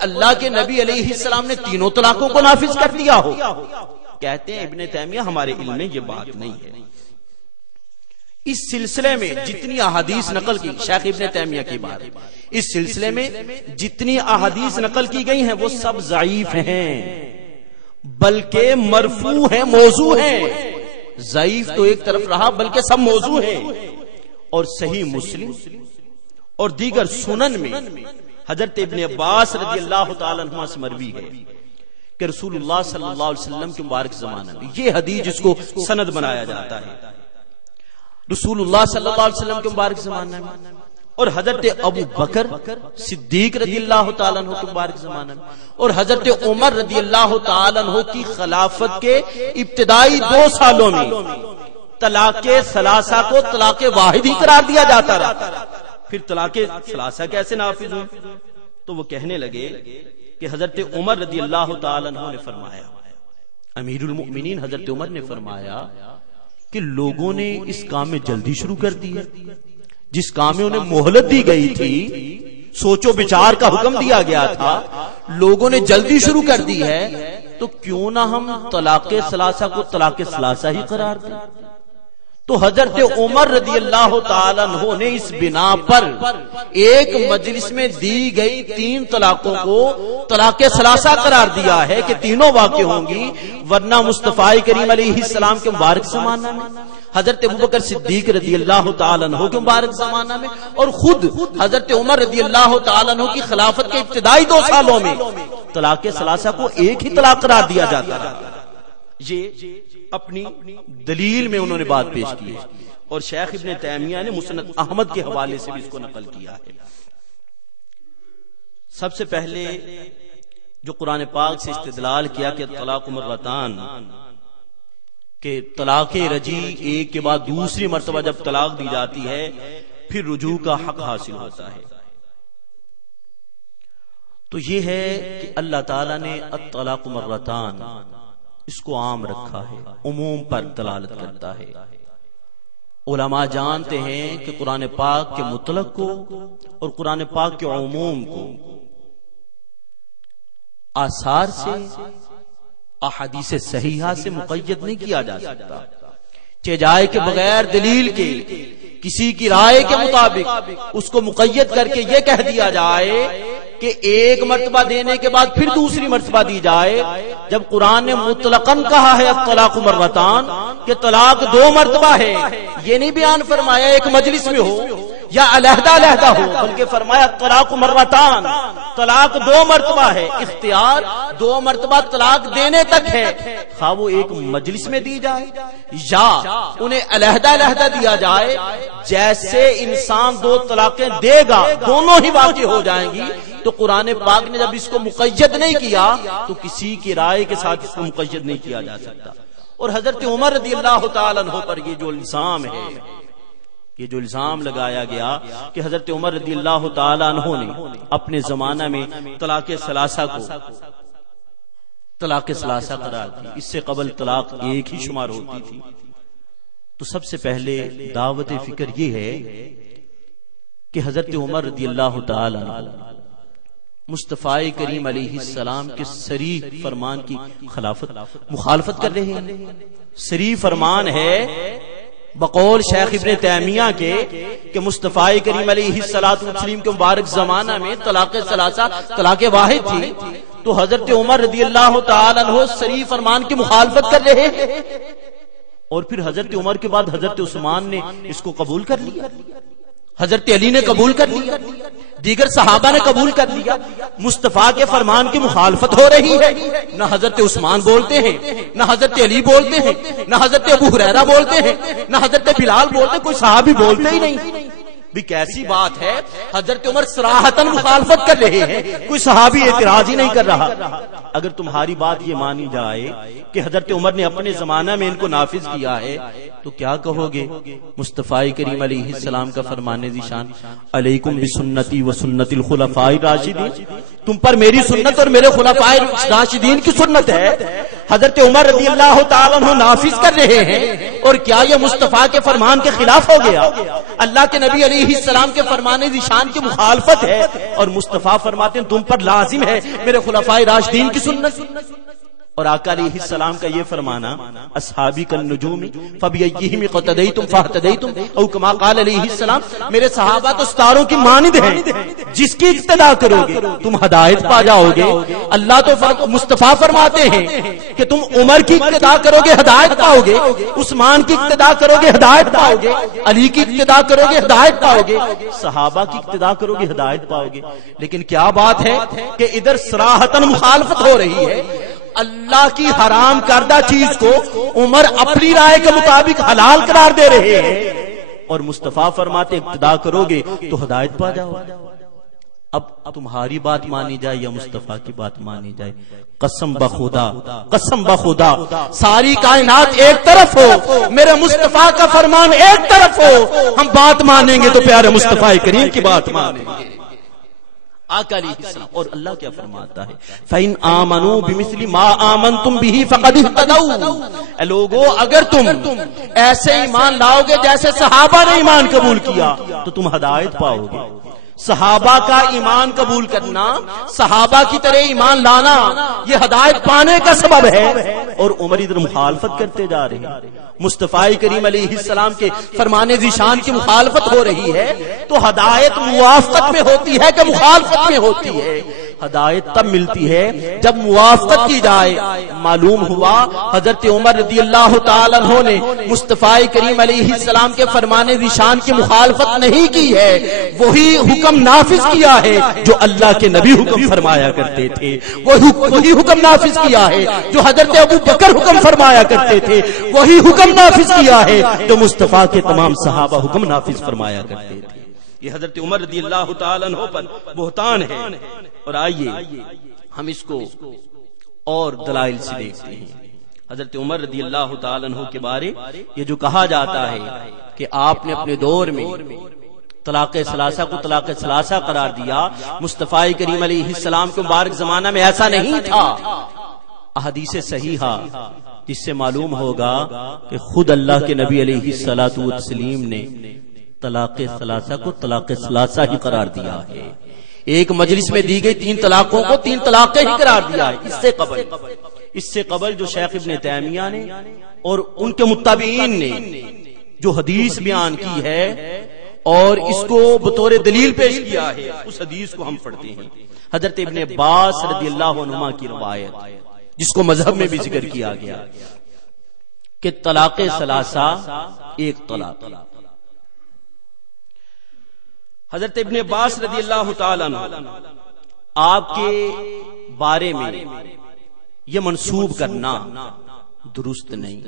اللہ کے نبی علیہ السلام نے تینوں طلاقوں کو نافذ کر دیا ہو؟ کہتے ہیں ابن تیمیہ ہمارے علم میں یہ بات نہیں ہے۔ اس سلسلے میں جتنی احادیث نقل کی، شیخ ابن تیمیہ کی بات، اس سلسلے میں جتنی احادیث نقل کی گئی ہیں وہ سب ضعیف ہیں، بلکہ مرفوع ہیں، موضوع ہیں۔ ضعیف تو ایک طرف رہا، بلکہ سب موضوع ہیں۔ اور صحیح مسلم اور دیگر سنن میں حضرت ابن عباس رضی اللہ تعالیٰ عنہ سے مروی ہے کہ رسول اللہ صلی اللہ علیہ وسلم کے مبارک زمانہ میں، یہ حدیث جس کو سند بنایا جاتا ہے، رسول اللہ صلی اللہ علیہ وسلم کے مبارک زمانہ میں اور حضرت ابو بکر صدیق رضی اللہ تعالیٰ عنہ کے مبارک زمانہ میں اور حضرت عمر رضی اللہ تعالیٰ عنہ کی خلافت کے ابتدائی 2 سالوں میں طلاق ثلاثہ کو طلاق واحد ہی قرار دیا جاتا رہا۔ پھر طلاق ثلاثہ کیسے نافذ ہوئی؟ تو وہ کہنے لگے کہ حضرت عمر رضی اللہ تعالیٰ عنہ نے فرمایا، امیر المؤمنین حضرت عمر نے فرمایا کہ لوگوں نے اس کام میں جلدی شروع کر دی ہے، جس کام میں انہیں مہلت دی گئی تھی، سوچ و بچار کا حکم دیا گیا تھا، لوگوں نے جلدی شروع کر دی ہے، تو کیوں نہ ہم طلاق ثلاثہ کو طلاق ثلاثہ ہی قرار دیں؟ تو حضرت عمر رضی اللہ تعالیٰ عنہ نے اس بنا پر ایک مجلس میں دی گئی 3 طلاقوں کو طلاق ثلاثہ قرار دیا ہے کہ تینوں واقع ہوں گی، ورنہ مصطفیٰ کریم علیہ السلام کے مبارک زمانہ میں، حضرت ابوبکر صدیق رضی اللہ تعالیٰ عنہ کے مبارک زمانہ میں اور خود حضرت عمر رضی اللہ تعالیٰ عنہ کی خلافت کے ابتدائی 2 سالوں میں طلاق ثلاثہ کو ایک ہی طلاق قرار دیا جاتا ہے۔ یہ اپنی دلیل میں انہوں نے بات پیش کی ہے، اور شیخ ابن تیمیہ نے مسند احمد کے حوالے سے بھی اس کو نقل کیا ہے۔ سب سے پہلے جو قرآن پاک سے استدلال کیا کہ طلاق مرتان، کہ طلاق رجی ایک کے بعد دوسری مرتبہ جب طلاق دی جاتی ہے پھر رجوع کا حق حاصل ہوتا ہے، تو یہ ہے کہ اللہ تعالیٰ نے الطلاق مرتان اس کو عام رکھا ہے، عموم پر دلالت کرتا ہے۔ علماء جانتے ہیں کہ قرآن پاک کے مطلق کو اور قرآن پاک کے عموم کو آثار سے، احادیث صحیحہ سے مقید نہیں کیا جا سکتا، چہ جائے کہ بغیر دلیل کے کسی کی رائے کے مطابق اس کو مقید کر کے یہ کہہ دیا جائے کہ ایک مرتبہ دینے کے بعد پھر دوسری مرتبہ دی جائے، جب قرآن نے مطلقاً کہا ہے الطلاق مرتان کہ طلاق 2 مرتبہ ہے، یہ نہیں بیان فرمایا ایک مجلس میں ہو یا علیحدہ علیحدہ ہو، بلکہ فرمایا الطلاق مرتان، طلاق 2 مرتبہ ہے، اختیار 2 مرتبہ طلاق دینے تک ہے، خواہ وہ ایک مجلس میں دی جائے یا انہیں علیحدہ علیحدہ دیا جائے۔ جیسے انسان 2 طلاقیں دے گا دونوں ہی واقع ہو جائیں گی، تو قرآن پاک نے جب اس کو مقید نہیں کیا تو کسی کی رائے کے ساتھ اس کو مقید نہیں کیا جا سکتا۔ اور حضرت عمر رضی اللہ تعالیٰ عنہ پر یہ جو الزام ہے، یہ جو الزام لگایا گیا کہ حضرت عمر رضی اللہ تعالیٰ عنہ نے اپنے زمانہ میں طلاق ثلاثہ کو طلاق ثلاثہ قرار دی، اس سے قبل طلاق ایک ہی شمار ہوتی تھی، تو سب سے پہلے دعوت فکر یہ ہے کہ حضرت عمر رضی اللہ تعالیٰ عنہ مصطفیٰ کریم علیہ السلام کے صریح فرمان کی مخالفت کر رہے ہیں۔ صریح فرمان ہے بقول شیخ ابن تیمیہ کے کہ مصطفیٰ کریم علیہ السلام کے مبارک زمانہ میں طلاق ثلاثہ طلاق واحد تھی، تو حضرت عمر رضی اللہ تعالیٰ عنہ صریح فرمان کی مخالفت کر رہے ہیں، اور پھر حضرت عمر کے بعد حضرت عثمان نے اس کو قبول کر لیا، حضرت علی نے قبول کر لیا، دیگر صحابہ نے قبول کر لیا۔ مصطفیٰ کے فرمان کی مخالفت ہو رہی ہے، نہ حضرت عثمان بولتے ہیں، نہ حضرت علی بولتے ہیں، نہ حضرت ابو ہریرہ بولتے ہیں، نہ حضرت بلال بولتے ہیں، کوئی صحابی بولتے ہی نہیں۔ بھی کیسی بات ہے، حضرت عمر صراحتاً مخالفت کر رہے ہیں، کوئی صحابی اعتراض ہی نہیں کر رہا۔ اگر تمہاری بات یہ مانی جائے کہ حضرت عمر نے اپنے زمانہ میں ان کو نافذ کیا ہے، تو کیا کہو گے؟ مصطفیٰ کریم علیہ السلام کا فرمان ذیشان علیکم بسنتی و سنت الخلفاء الراشدین، تم پر میری سنت اور میرے خلفاء راشدین کی سنت ہے۔ حضرت عمر رضی اللہ تعالیٰ عنہ نافذ کر رہے ہیں، اور کیا یہ مصطفیٰ کے فرمان کے خلاف ہو گیا؟ اللہ کے نبی علیہ السلام کے فرمان ذیشان کی مخالفت ہے، اور مصطفیٰ فرماتے ہیں تم پر لازم ہے میرے خلفائے راشدین کی سنت۔ اور آقا علیہ السلام کا یہ فرمانا اصحابی کالنجوم فبأیہم اقتدیتم فاہتدیتم، او کما قال علیہ السلام، میرے صحابہ تو ستاروں کی مانند ہیں، جس کی اقتدا کرو گے تم ہدایت پا جاؤ گے۔ اللہ تو مصطفیٰ فرماتے ہیں کہ تم عمر کی اقتدا کرو گے ہدایت پاؤ گے، عثمان کی اقتدا کرو گے ہدایت پاؤ گے، علی کی اقتدا کرو گے ہدایت پاؤ گے، صحابہ کی اقتدا کرو گے ہدایت پاؤ گے۔ لیکن کیا بات ہے کہ ادھر صراحتاً مخالفت ہو رہی ہے، اللہ کی حرام کردہ چیز کو عمر اپنی رائے کے مطابق حلال قرار دے رہے ہیں، اور مصطفیٰ فرماتے اقتدا کرو گے تو ہدایت پا جاؤ۔ اب تمہاری بات مانی جائے یا مصطفیٰ کی بات مانی جائے، قسم بخدا ساری کائنات ایک طرف ہو، میرے مصطفیٰ کا فرمان ایک طرف ہو، ہم بات مانیں گے تو پیارے مصطفیٰ کریم کی بات مانیں گے۔ آقا علیہ السلام اور اللہ کیا فرماتا ہے، فَإِنْ آمَنُوا بِمِثْلِ مَا آمَنْتُمْ بِهِ فَقَدِ اهْتَدَوْا، اے لوگو اگر تم ایسے ایمان لاؤ گے جیسے صحابہ نے ایمان قبول کیا تو تم ہدایت پاؤ گے۔ صحابہ کا ایمان قبول کرنا، صحابہ کی طرح ایمان لانا، یہ ہدایت پانے کا سبب ہے، اور عمر ادھر مخالفت کرتے جا رہے ہیں۔ مصطفیٰ کریم علیہ السلام کے فرمان ذیشان کی مخالفت ہو رہی ہے، تو ہدایت موافقت میں ہوتی ہے کہ مخالفت میں ہوتی ہے؟ ہدایت تب ملتی ہے جب موافقت کی جائے۔ معلوم ہوا حضرت عمر رضی اللہ تعالیٰ عنہ نے مصطفیٰ کریم علیہ السلام کے فرمان ذیشان کی مخالفت نہیں کی ہے، وہی حکم نافذ کیا ہے جو اللہ کے نبی حکم فرمایا کرتے تھے، وہی حکم نافذ کیا ہے جو حضرت ابو بکر حکم فرمایا کرتے تھے، وہی حکم نافذ کیا ہے جو مصطفیٰ کے تمام صحابہ حکم نافذ فرمایا کرتے تھے۔ یہ حضرت عمر رضی اللہ تعالیٰ عنہ پر بہتان ہے، اور آئیے ہم اس کو اور دلائل سے دیکھتے ہیں۔ حضرت عمر رضی اللہ تعالیٰ عنہ کے بارے یہ جو کہا جاتا ہے کہ آپ نے اپنے دور میں طلاق ثلاثہ کو طلاق ثلاثہ قرار دیا، مصطفیٰ کریم علیہ السلام کے مبارک زمانہ میں ایسا نہیں تھا۔ احادیث صحیحہ جس سے معلوم ہوگا کہ خود اللہ کے نبی علیہ الصلوۃ والتسلیم نے طلاق ثلاثہ کو طلاق ثلاثہ ہی قرار دیا ہے۔ ایک مجلس میں دی گئی 3 طلاقوں کو 3 طلاقیں ہی قرار دیا ہے۔ اس سے قبل جو شیخ ابن تیمیہ نے اور ان کے متابعین نے جو حدیث بیان کی ہے اور اس کو بطور دلیل پیش کیا ہے، اس حدیث کو ہم پڑھتے ہیں۔ حضرت ابن عباس رضی اللہ عنہما کی روایت جس کو مذہب میں بھی ذکر کیا گیا کہ طلاق ثلاثہ ایک طلاق۔ حضرت ابن عباس رضی اللہ تعالیٰ عنہ آپ کے بارے میں یہ منسوب کرنا درست نہیں۔